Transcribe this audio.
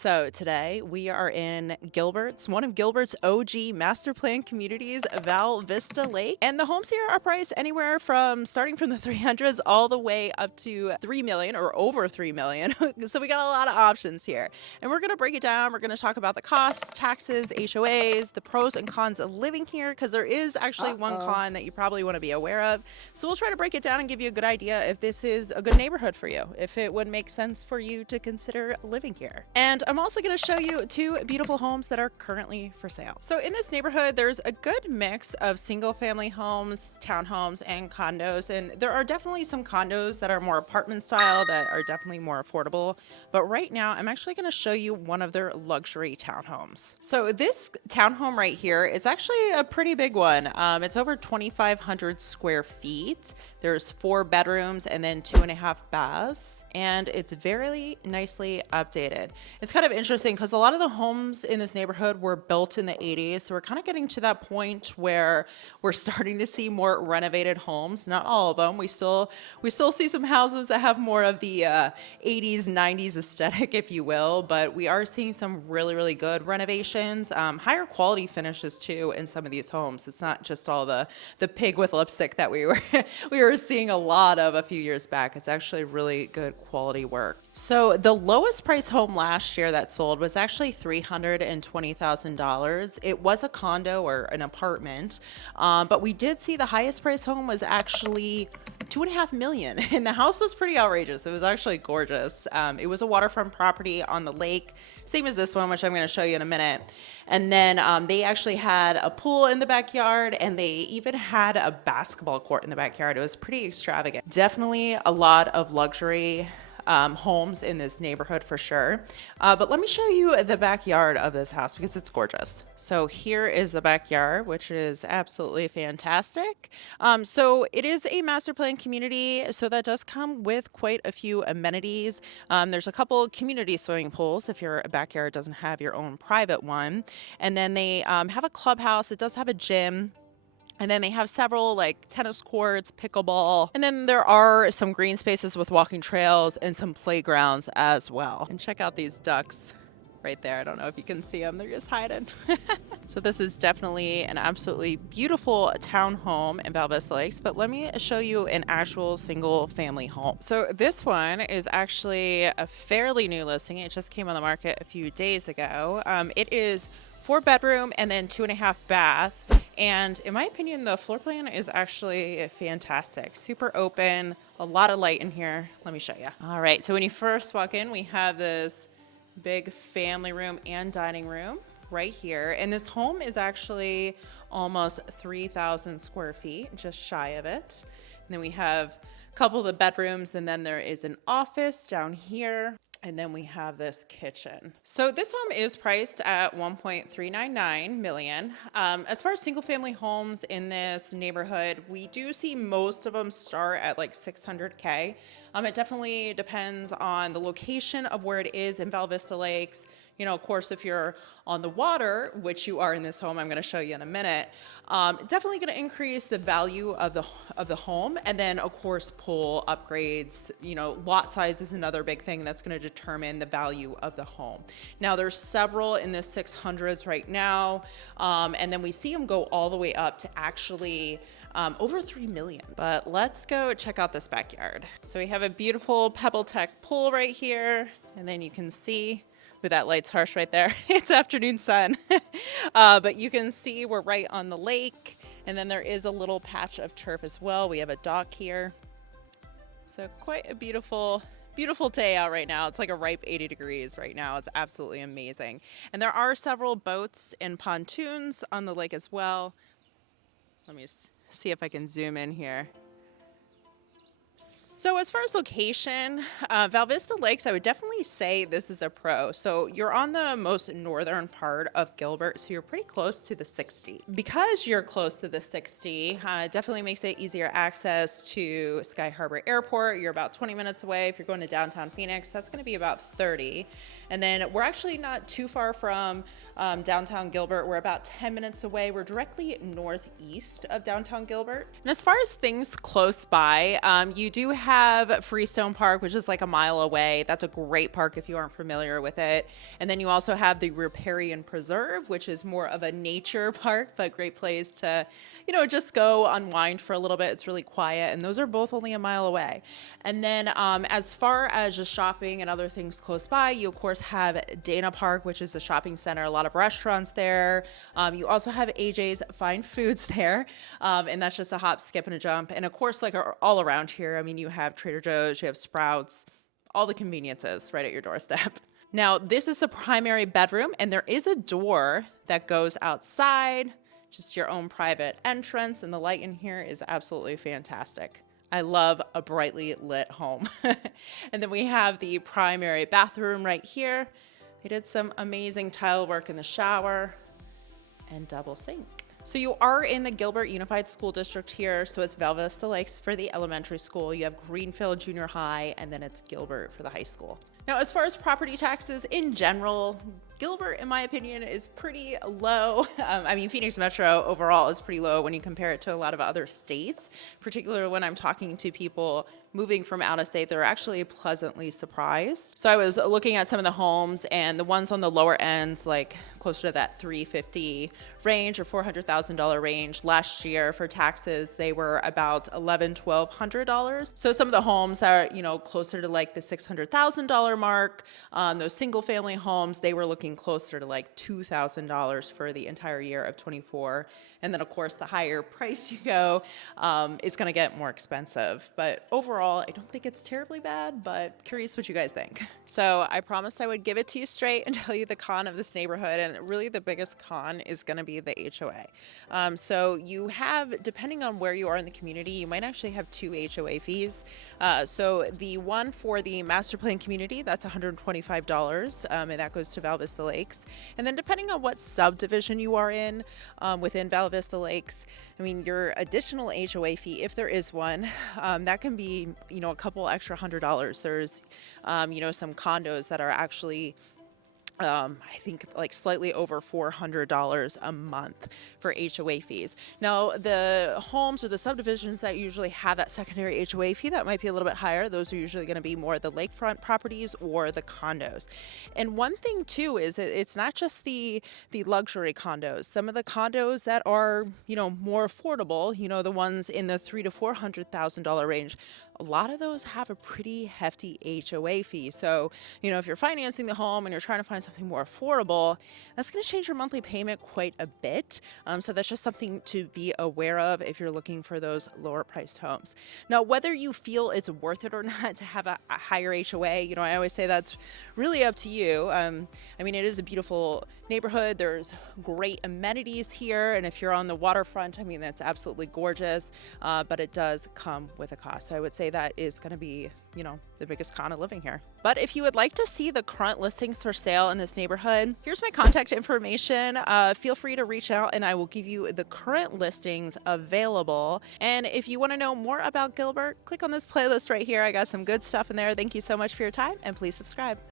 So today we are in one of Gilbert's OG master plan communities, Val Vista Lake. And the homes here are priced anywhere from starting from the 300s all the way up to 3 million or over 3 million. So we got a lot of options here. And we're going to break it down. We're going to talk about the costs, taxes, HOAs, the pros and cons of living here, because there is actually one con that you probably want to be aware of. So we'll try to break it down and give you a good idea if this is a good neighborhood for you, if it would make sense for you to consider living here. And I'm also going to show you two beautiful homes that are currently for sale. So in this neighborhood, there's a good mix of single family homes, townhomes, and condos. And there are definitely some condos that are more apartment style that are definitely more affordable. But right now, I'm actually going to show you one of their luxury townhomes. So this townhome right here is actually a pretty big one. It's over 2,500 square feet. There's 4 bedrooms and then 2.5 baths, and it's very nicely updated. It's kind of interesting because a lot of the homes in this neighborhood were built in the 80s, so we're kind of getting to that point where we're starting to see more renovated homes. Not all of them. We still see some houses that have more of the 80s, 90s aesthetic, if you will, but we are seeing some really good renovations, higher quality finishes too in some of these homes. It's not just all the pig with lipstick that we were we were seeing a lot of a few years back. It's actually really good quality work. So the lowest price home last year that sold was actually $320,000. It was a condo or an apartment, but we did see the highest price home was actually 2.5 million, and the house was pretty outrageous. It was actually gorgeous. It was a waterfront property on the lake, same as this one, which I'm going to show you in a minute. And then they actually had a pool in the backyard, and they even had a basketball court in the backyard. It was pretty extravagant. Definitely a lot of luxury homes in this neighborhood for sure. But let me show you the backyard of this house because it's gorgeous. So here is the backyard, which is absolutely fantastic. So it is a master plan community, so that does come with quite a few amenities. There's a couple community swimming pools if your backyard doesn't have your own private one. And then they have a clubhouse. It does have a gym. And then they have several like tennis courts, pickleball, and then there are some green spaces with walking trails and some playgrounds as well. And check out these ducks right there. I don't know if you can see them. They're just hiding. So this is definitely an absolutely beautiful townhome in Val Vista Lakes, but let me show you an actual single family home. So this one is actually a fairly new listing. It just came on the market a few days ago. It is 4 bedroom and then 2.5 bath. And in my opinion, the floor plan is actually fantastic. Super open, a lot of light in here. Let me show you. All right, so when you first walk in, we have this big family room and dining room right here. And this home is actually almost 3,000 square feet, just shy of it. And then we have a couple of the bedrooms, and then there is an office down here. And then we have this kitchen. So this home is priced at 1.399 million. As far as single family homes in this neighborhood, we do see most of them start at like 600K. It definitely depends on the location of where it is in Val Vista Lakes. You know, of course, if you're on the water, which you are in this home, I'm going to show you in a minute, definitely going to increase the value of the home. And then, of course, pool upgrades, you know, lot size is another big thing that's going to determine the value of the home. Now, there's several in the 600s right now, and then we see them go all the way up to actually over 3 million. But let's go check out this backyard. So we have a beautiful Pebble Tech pool right here, and then you can see. Ooh, that light's harsh right there. It's afternoon sun. But you can see we're right on the lake. And then there is a little patch of turf as well. We have a dock here. So quite a beautiful day out right now. It's like a ripe 80 degrees right now. It's absolutely amazing. And there are several boats and pontoons on the lake as well. Let me see if I can zoom in here. So as far as location, Val Vista Lakes, I would definitely say this is a pro. So you're on the most northern part of Gilbert, so you're pretty close to the 60. Because you're close to the 60, it definitely makes it easier access to Sky Harbor Airport. You're about 20 minutes away. If you're going to downtown Phoenix, that's going to be about 30. And then we're actually not too far from downtown Gilbert. We're about 10 minutes away. We're directly northeast of downtown Gilbert. And as far as things close by, you do have Freestone Park, which is like a mile away. That's a great park if you aren't familiar with it. And then you also have the Riparian Preserve, which is more of a nature park, but great place to, just go unwind for a little bit. It's really quiet, and those are both only a mile away. And then as far as just shopping and other things close by, you of course have Dana Park, which is a shopping center, a lot of restaurants there. You also have AJ's Fine Foods there, and that's just a hop, skip, and a jump. And of course, like all around here, I mean, you have Trader Joe's, you have Sprouts, all the conveniences right at your doorstep. Now, this is the primary bedroom, and there is a door that goes outside, just your own private entrance, and the light in here is absolutely fantastic. I love a brightly lit home. And then we have the primary bathroom right here. They did some amazing tile work in the shower and double sink. So you are in the Gilbert Unified School District here. So it's Val Vista Lakes for the elementary school. You have Greenfield Junior High, and then it's Gilbert for the high school. Now, as far as property taxes in general, Gilbert, in my opinion, is pretty low. I mean, Phoenix Metro overall is pretty low when you compare it to a lot of other states, particularly when I'm talking to people moving from out of state. They're actually pleasantly surprised. So I was looking at some of the homes, and the ones on the lower ends, like closer to that 350 range or $400,000 range, last year for taxes, they were about $1,100-$1,200. So some of the homes that are, closer to like the $600,000 mark, those single family homes, they were looking closer to like $2,000 for the entire year of 24. And then of course, the higher price you go, it's gonna get more expensive. But overall, I don't think it's terribly bad, but curious what you guys think. So I promised I would give it to you straight and tell you the con of this neighborhood. And really the biggest con is gonna be the HOA. So you have, depending on where you are in the community, you might actually have two HOA fees. So the one for the master plan community, that's $125, and that goes to Val Vista Lakes. And then depending on what subdivision you are in within Val Vista Lakes, I mean, your additional HOA fee, if there is one, that can be, a couple extra $100. There's, some condos that are actually I think like slightly over $400 a month for HOA fees. Now, the homes or the subdivisions that usually have that secondary HOA fee, that might be a little bit higher. Those are usually going to be more the lakefront properties or the condos. And one thing too is it's not just the luxury condos. Some of the condos that are, more affordable, the ones in the $300,000 to $400,000 range, a lot of those have a pretty hefty HOA fee. So, if you're financing the home and you're trying to find something more affordable, that's going to change your monthly payment quite a bit. So that's just something to be aware of if you're looking for those lower priced homes. Now, whether you feel it's worth it or not to have a higher HOA, I always say that's really up to you. I mean, it is a beautiful neighborhood. There's great amenities here. And if you're on the waterfront, I mean, that's absolutely gorgeous, but it does come with a cost. So I would say that is going to be, the biggest con of living here. But if you would like to see the current listings for sale in this neighborhood, here's my contact information. Feel free to reach out and I will give you the current listings available. And if you want to know more about Gilbert, click on this playlist right here. I got some good stuff in there. Thank you so much for your time, and please subscribe.